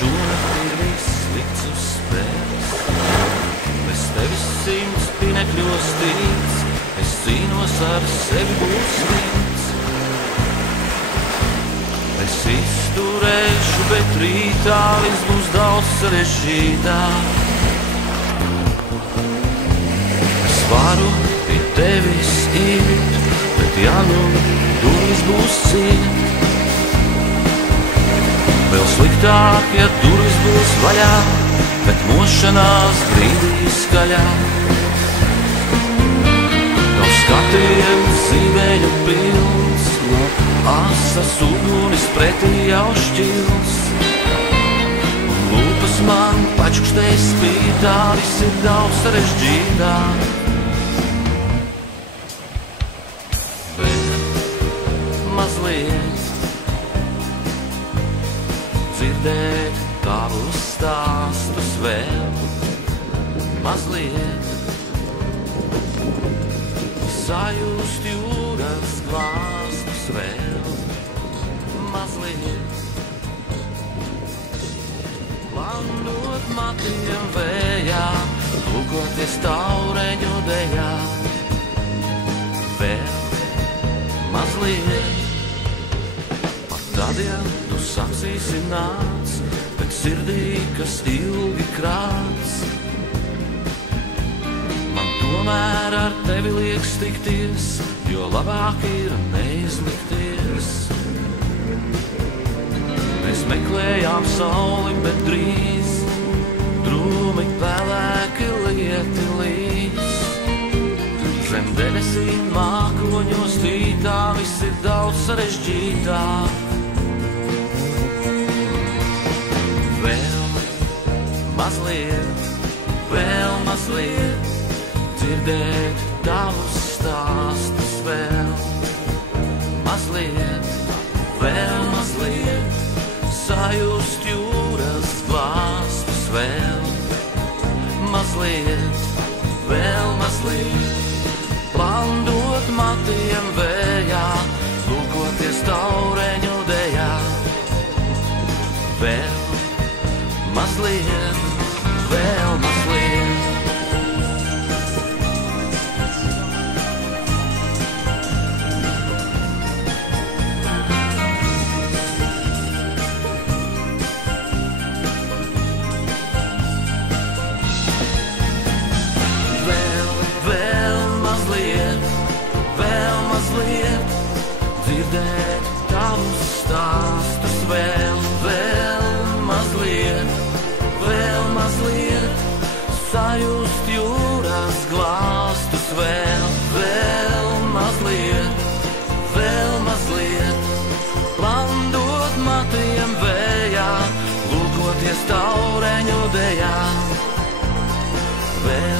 šonakt ir viss likts uz spēles. Bez tevis 100 pinekļos tīts, es cīnos ar sevi būs viens. Es izturēšu, bet rītā viss būs daudz sarežģītāk. Es varu pie tevis iet, bet ja nu durvis būs ciet. Vēl sliktāk, ja durvis būs vaļā, bet mošanās brīdī skaļā. Tavu skatiens zīmeņu pilns, no asas ugunis pretī jau šķils. Un lūpas man pačukstē spītā, viss ir daudz sarežģītāk. Bet mazliet dzirdēt tavus stāstus vēl, mazliet sajust jūras glāstus vēl, mazliet landot matiem vējā, lūkoties taureņu dejā, vēl mazliet. Tad, ja tu sacīsi nāc, bet sirdī, kas ilgi krāts, man tomēr ar tevi liekas tikties, jo labāk ir neizlikties. Mēs meklējām sauli, bet drīz drūmi pelēki lieti līdz. Zem debesīm mākoņos tītā, viss ir daudz sarežģītāk. Vēl mazliet dzirdēt tavus stāstus vēl, mazliet, vēl mazliet sajust jūras glāstus vēl, mazliet, vēl mazliet landot matiem vējā, lūkoties taureņu dejā, vēl mazliet, vēl mazliet. Vēl mazliet dzirdēt tavus stāstus vēl, mazliet, vēl mazliet sajust jūras glāstus vēl, mazliet, landot matiem vējā, lūkoties taureņu dejā, vēl